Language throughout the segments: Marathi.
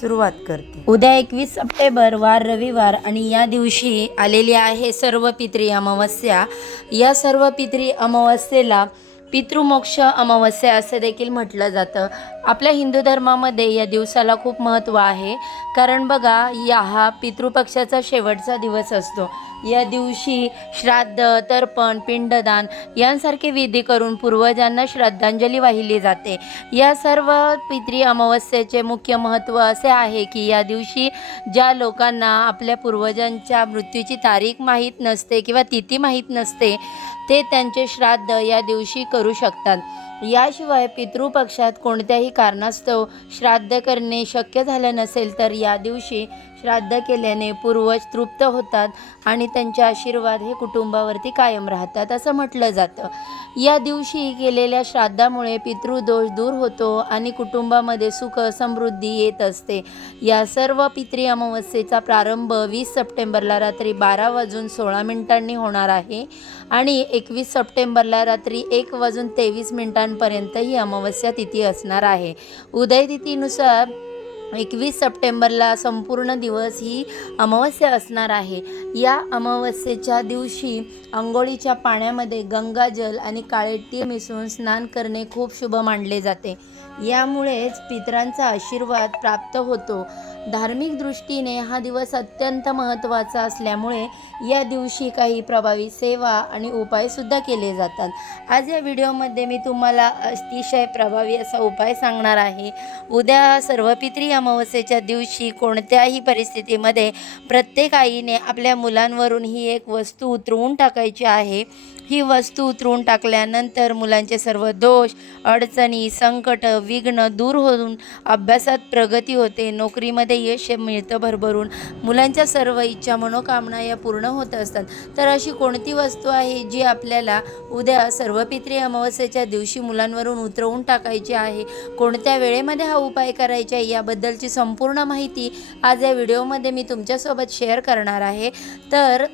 सुरुवात करते. उद्या एकवीस सप्टेंबर वार रविवार आणि या दिवशी आलेली आहे सर्व पित्री अमावस्या. या सर्व पित्री अमावस्येला पितृमोक्ष अमावस्या असं देखील म्हटलं जातं. आपल्या हिंदू धर्मामध्ये या दिवसाला खूप महत्त्व आहे. कारण बघा या हा पितृपक्षाचा शेवटचा दिवस असतो. या दिवशी श्राद्ध तर्पण पिंडदान यांसारखे विधी करून पूर्वजांना श्रद्धांजली वाहिली जाते. या सर्व पितृ अमावस्येचे मुख्य महत्त्व असे आहे की या दिवशी ज्या लोकांना आपल्या पूर्वजांच्या मृत्यूची तारीख माहीत नसते किंवा तिथी माहीत नसते ते त्यांचे श्राद्ध या दिवशी करू शकतात. याशिवाय पितृपक्षात कोणत्याही कारणास्तव श्राद्ध करणे शक्य झालं नसेल तर या दिवशी श्राद्ध केल्याने पूर्वज तृप्त होतात आणि त्यांचे आशीर्वाद हे कुटुंबावरती कायम राहतात असं म्हटलं जातं. या दिवशी केलेल्या श्राद्धामुळे पितृदोष दूर होतो आणि कुटुंबामध्ये सुख समृद्धी येत असते. या सर्व पितृ अमावस्येचा प्रारंभ वीस सप्टेंबरला रात्री बारा वाजून सोळा मिनिटांनी होणार आहे आणि एकवीस सप्टेंबरला रात्री एक वाजून तेवीस मिनिटांपर्यंत ही अमावस्या तिथी असणार आहे. उदय तिथीनुसार एकवीस सप्टेंबरला संपूर्ण दिवस ही अमावस्या असणार आहे. या अमावस्येच्या दिवशी आंघोळीच्या पाण्यामध्ये गंगाजल आणि काळे टी मिसळून स्नान करणे खूप शुभ मानले जाते. यामुळेच पितरांचा आशीर्वाद प्राप्त होतो. धार्मिक दृष्टीने हा दिवस अत्यंत महत्त्वाचा असल्यामुळे या दिवशी काही प्रभावी सेवा आणि उपायसुद्धा केले जातात. आज या व्हिडिओमध्ये मी तुम्हाला अतिशय प्रभावी असा उपाय सांगणार आहे. उद्या सर्व पित्री अमावस्येच्या दिवशी कोणत्याही परिस्थितीमध्ये प्रत्येक आईने आपल्या मुलांवरून ही एक वस्तू उतरवून टाकायची आहे. ही वस्तू उतरून टाकल्यानंतर मुलांचे सर्व दोष अडचणी संकट विघ्न दूर होऊन अभ्यासात प्रगती होते. नोकरीमध्ये यश मिळतं भरभरून. मुलांच्या सर्व इच्छा मनोकामना या पूर्ण होत असतात. तर अशी कोणती वस्तू आहे जी आपल्याला उद्या सर्व पित्री अमावस्येच्या दिवशी मुलांवरून उतरवून टाकायची आहे? कोणत्या वेळेमध्ये हा उपाय करायचा आहे? याबद्दलची संपूर्ण माहिती आज या व्हिडिओमध्ये मी तुमच्यासोबत शेअर करणार आहे. तर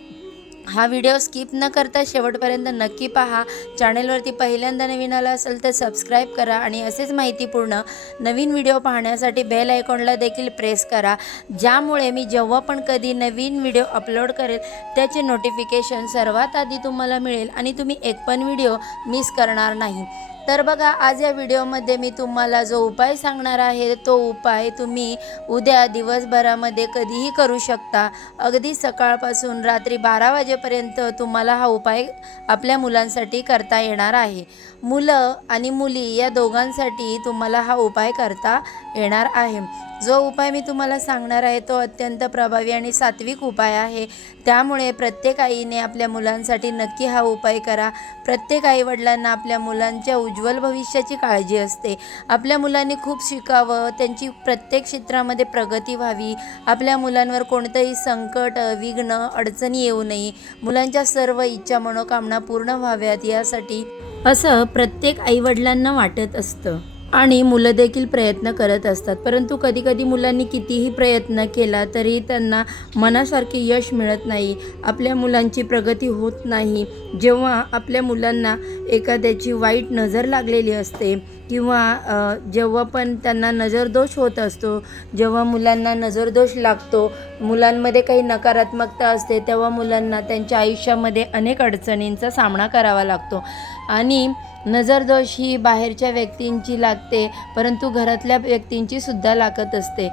हा व्हिडिओ स्किप न करता शेवटपर्यंत नक्की पहा. चॅनलवरती पहिल्यांदा नवीन आला असेल तर सबस्क्राईब करा आणि असेच माहितीपूर्ण नवीन व्हिडिओ पाहण्यासाठी बेल आयकॉनला देखील प्रेस करा. ज्यामुळे मी जेव्हा पण कधी नवीन व्हिडिओ अपलोड करेल त्याचे नोटिफिकेशन सर्वात आधी तुम्हाला मिळेल आणि तुम्ही एक पण व्हिडिओ मिस करणार नाही. तर बघा आज या व्हिडिओमध्ये मी तुम्हाला जो उपाय सांगणार आहे तो उपाय तुम्ही उद्या दिवसभरामध्ये कधीही करू शकता. अगदी सकाळपासून रात्री बारा वाजेपर्यंत तुम्हाला हा उपाय आपल्या मुलांसाठी करता येणार आहे. मुलं आणि मुली या दोघांसाठी तुम्हाला हा उपाय करता येणार आहे. जो उपाय मी तुम्हाला सांगणार आहे तो अत्यंत प्रभावी आणि सात्विक उपाय आहे. त्यामुळे प्रत्येक आईने आपल्या मुलांसाठी नक्की हा उपाय करा. प्रत्येक आईवडिलांना आपल्या मुलांच्या उज्ज्वल भविष्याची काळजी असते. आपल्या मुलांनी खूप शिकावं त्यांची प्रत्येक क्षेत्रामध्ये प्रगती व्हावी. आपल्या मुलांवर कोणतंही संकट विघ्न अडचणी येऊ नये. मुलांच्या सर्व इच्छा मनोकामना पूर्ण व्हाव्यात यासाठी असं प्रत्येक आईवडिलांना वाटत असतं. आणि मुलं देखील प्रयत्न करत असतात. परंतु कधीकधी मुलांनी कितीही प्रयत्न केला तरी त्यांना मनासारखे यश मिळत नाही. आपल्या मुलांची प्रगती होत नाही. जेव्हा आपल्या मुलांना एखाद्याची वाईट नजर लागलेली असते किंवा जेव्हा पण त्यांना नजरदोष होत असतो जेव्हा मुलांना नजरदोष लागतो मुलांमध्ये काही नकारात्मकता असते तेव्हा मुलांना त्यांच्या आयुष्यामध्ये अनेक अडचणींचा सामना करावा लागतो. आणि नजरदोष ही बाहेरच्या व्यक्तींची लागते परंतु घरातल्या व्यक्तींची सुद्धा लागत असते.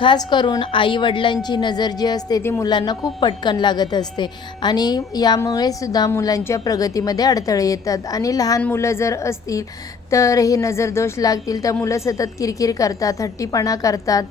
खास करून आई वडिलांची नजर जी असते ती मुलांना खूप पटकन लागत असते. आणि यामुळे सुद्धा मुलांच्या प्रगतीमध्ये अडथळे येतात. आणि लहान मुलं जर असतील तर हे नजरदोष लागतील. तर मुलं सतत किरकिर करतात हट्टीपणा करतात.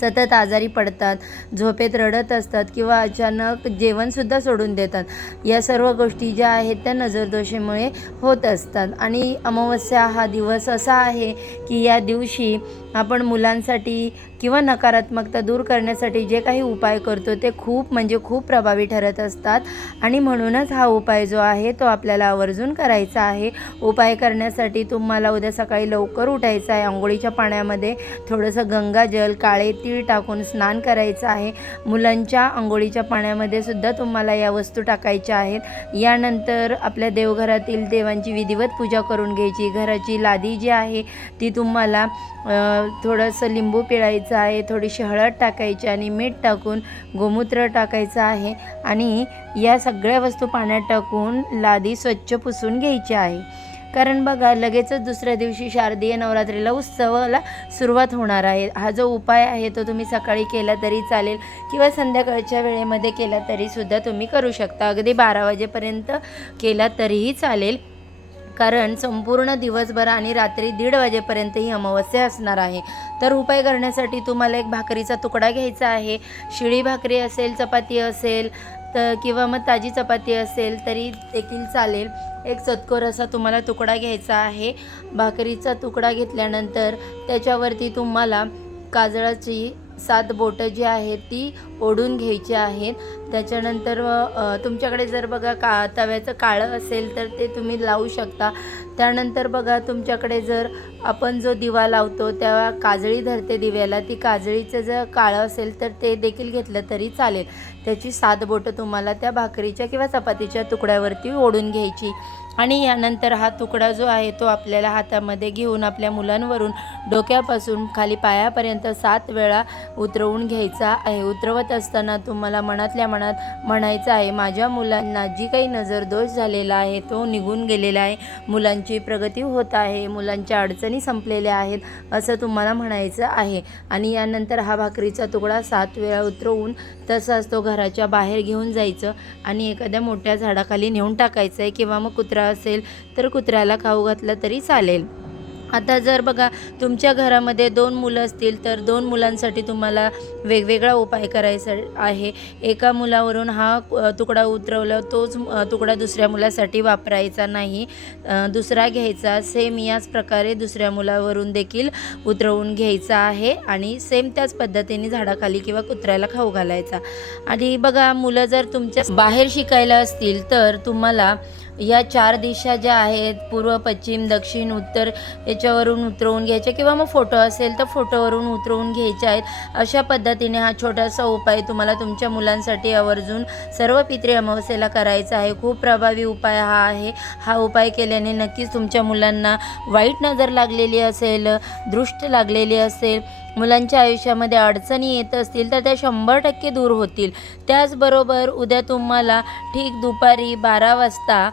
सतत आजारी पडतात झोपेत रडत असतात किंवा अचानक जेवणसुद्धा सोडून देतात. या सर्व गोष्टी ज्या आहेत त्या नजरदोषीमुळे होत असतात. आणि अमावस्या हा दिवस असा आहे की या दिवशी आपण मुलांसाठी किंवा नकारात्मकता दूर करण्यासाठी जे काही उपाय करतो ते खूप म्हणजे खूप प्रभावी ठरत असतात. आणि म्हणूनच हा उपाय जो आहे तो आपल्याला आवर्जून करायचा आहे. उपाय करण्यासाठी तुम्हाला उद्या सकाळी लवकर उठायचं आहे. आंघोळीच्या पाण्यामध्ये थोडंसं गंगाजल काळे तीळ टाकून स्नान करायचं आहे. मुलांच्या आंघोळीच्या पाण्यामध्ये सुद्धा तुम्हाला या वस्तू टाकायच्या आहेत. यानंतर आपल्या देवघरातील देवांची विधिवत पूजा करून घ्यायची. घराची लादी जी आहे ती तुम्हाला थोडंसं लिंबू पिळायचं आहे थोडीशी हळद टाकायची आणि मीठ टाकून गोमूत्र टाकायचं आहे आणि या सगळ्या वस्तू पाण्यात टाकून लादी स्वच्छ पुसून घ्यायची आहे. कारण बघा लगेचच दुसऱ्या दिवशी शारदीय नवरात्रीला उत्सवाला सुरुवात होणार आहे. हा जो उपाय आहे तो तुम्ही सकाळी केला तरी चालेल किंवा संध्याकाळच्या वेळेमध्ये केला तरीसुद्धा तुम्ही करू शकता. अगदी बारा वाजेपर्यंत केला तरीही चालेल. कारण संपूर्ण दिवसभर आणि रात्री दीड वाजेपर्यंत ही अमावस्या असणार आहे. तर उपाय करण्यासाठी तुम्हाला एक भाकरीचा तुकडा घ्यायचा आहे. शिळी भाकरी असेल चपाती असेल तर किंवा मग ताजी चपाती असेल तरी देखील चालेल. एक चतकोर असा तुम्हाला तुकडा घ्यायचा आहे. भाकरीचा तुकडा घेतल्यानंतर त्याच्यावरती तुम्हाला काजळाची सात बोटं जी आहेत ती ओढून घ्यायची आहेत. त्याच्यानंतर तुमच्याकडे जर बघा का तव्याचं काळं असेल तर ते तुम्ही लावू शकता. त्यानंतर बघा तुमच्याकडे जर आपण जो दिवा लावतो तेव्हा काजळी धरते दिव्याला ती काजळीचं जर काळं असेल तर ते देखील घेतलं तरी चालेल. त्याची सात बोटं तुम्हाला त्या भाकरीच्या किंवा चपातीच्या तुकड्यावरती ओढून घ्यायची. आणि यानंतर हा तुकडा जो आहे तो आपल्याला हातामध्ये घेऊन आपल्या मुलांवरून डोक्यापासून खाली पायापर्यंत सात वेळा उतरवून घ्यायचा आहे. उतरवत असताना तुम्हाला मनातल्या मनात म्हणायचं आहे माझ्या मुलांना जी काही नजर दोष झालेला आहे तो निघून गेलेला आहे. मुलांची प्रगती होत आहे मुलांच्या अडचणी संपलेल्या आहेत असं तुम्हाला म्हणायचं आहे. आणि यानंतर हा भाकरीचा तुकडा सात वेळा उतरवून तसाच तो घराच्या बाहेर घेऊन जायचं आणि एखाद्या मोठ्या झाडाखाली नेऊन टाकायचं आहे किंवा मग कुत्रा असेल तर कुत्र्याला खाऊ घातलं तरी चालेल. आता जर बघा तुमच्या घरामध्ये दोन मुलं असतील तर दोन मुलांसाठी तुम्हाला वेगवेगळा उपाय करायचा आहे. एका मुलावरून हा तुकडा उतरवला तोच तुकडा दुसऱ्या मुलासाठी वापरायचा नाही. दुसरा घ्यायचा सेम याच प्रकारे दुसऱ्या मुलावरून देखील उतरवून घ्यायचा आहे आणि सेम त्याच पद्धतीने झाडाखाली किंवा कुत्र्याला खाऊ घालायचा. आणि बघा मुलं जर तुमच्या बाहेर शिकायला असतील तर तुम्हाला या चार दिशा ज्या आहेत पूर्व पश्चिम दक्षिण उत्तर याच्यावरून उतरवून घ्यायच्या किंवा मग फोटो असेल तर फोटोवरून उतरवून घ्यायचे आहेत. अशा पद्धतीने हा छोटासा उपाय तुम्हाला तुमच्या मुलांसाठी आवर्जून सर्व पित्री अमावस्येला करायचा आहे. खूप प्रभावी उपाय हा आहे. हा उपाय केल्याने नक्कीच तुमच्या मुलांना वाईट नजर लागलेली असेल दृष्ट लागलेली असेल मुलांच्या आयुष्यामध्ये अडचणी येत असतील तर त्या शंभर टक्के दूर होतील. त्याचबरोबर उद्या तुम्हाला ठीक दुपारी बारा वाजता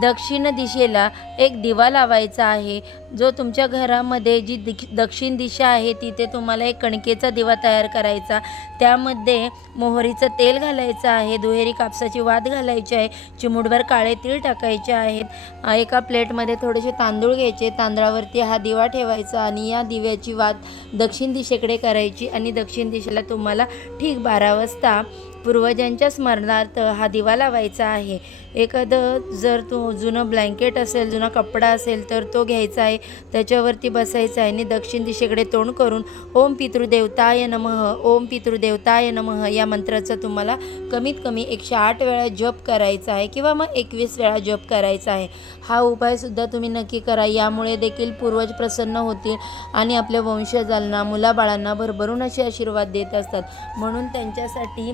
दक्षिण दिशेला एक दिवा लावायचा आहे. जो तुमच्या घरामध्ये जी दिक दक्षिण दिशा आहे तिथे तुम्हाला एक कणकेचा दिवा तयार करायचा. त्यामध्ये मोहरीचं तेल घालायचं आहे दुहेरी कापसाची वात घालायची आहे चिमूटभर काळे तीळ टाकायचे आहेत. एका प्लेटमध्ये थोडेसे तांदूळ घ्यायचे तांदळावरती हा दिवा ठेवायचा आणि या दिव्याची वात दक्षिण दिशेकडे करायची आणि दक्षिण दिशेला तुम्हाला ठीक बारा वाजता पूर्वजांच्या स्मरणार्थ हा दिवा लावायचा आहे. एखादं जर तो जुनं ब्लँकेट असेल जुना कपडा असेल तर तो घ्यायचा आहे. त्याच्यावरती बसायचा आहे आणि दक्षिण दिशेकडे तोंड करून ओम पितृदेवताय नमः ओम पितृदेवताय नमः या मंत्राचा तुम्हाला कमीत कमी एकशे आठ वेळा जप करायचा आहे किंवा मग एकवीस वेळा जप करायचा आहे. हा उपायसुद्धा तुम्ही नक्की करा. यामुळे देखील पूर्वज प्रसन्न होतील आणि आपल्या वंशजांना मुलाबाळांना भरभरून असे आशीर्वाद देत असतात. म्हणून त्यांच्यासाठी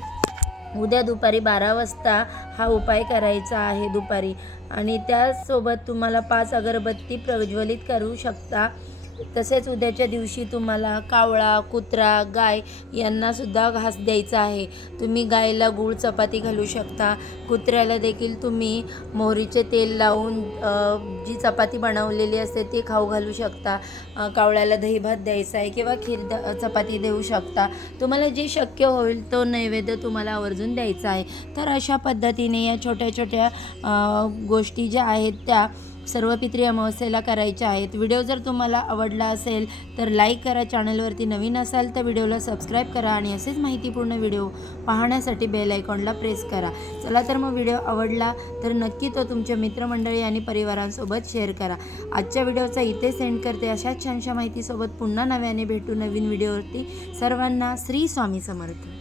उद्या दुपारी बारा वाजता हा उपाय करायचा आहे दुपारी. आणि त्याचसोबत तुम्हाला पाच अगरबत्ती प्रज्वलित करू शकता. तसेच उद्याच्या दिवशी तुम्हाला कावळा कुत्रा गाय यांनासुद्धा घास द्यायचा आहे. तुम्ही गायला गूळ चपाती घालू शकता. कुत्र्याला देखील तुम्ही मोहरीचे तेल लावून जी चपाती बनवलेली असते ती खाऊ घालू शकता. कावळ्याला दही भात द्यायचा आहे किंवा खीर द चपाती देऊ शकता. तुम्हाला जे शक्य होईल तो नैवेद्य तुम्हाला आवर्जून द्यायचा आहे. तर अशा पद्धतीने या छोट्या छोट्या गोष्टी ज्या आहेत त्या सर्व पित्री अमावस्येला करायच्या आहेत. व्हिडिओ जर तुम्हाला आवडला असेल तर लाईक करा चॅनलवरती नवीन असाल तर व्हिडिओला सबस्क्राईब करा आणि असेच माहितीपूर्ण व्हिडिओ पाहण्यासाठी बेल आयकॉनला प्रेस करा. चला तर मग व्हिडिओ आवडला तर नक्की तो तुमच्या मित्रमंडळी आणि परिवारांसोबत शेअर करा. आजच्या व्हिडिओचा इथे सेंड करते. अशाच छानशा माहितीसोबत पुन्हा नव्याने भेटू नवीन व्हिडिओवरती. सर्वांना श्री स्वामी समर्थ.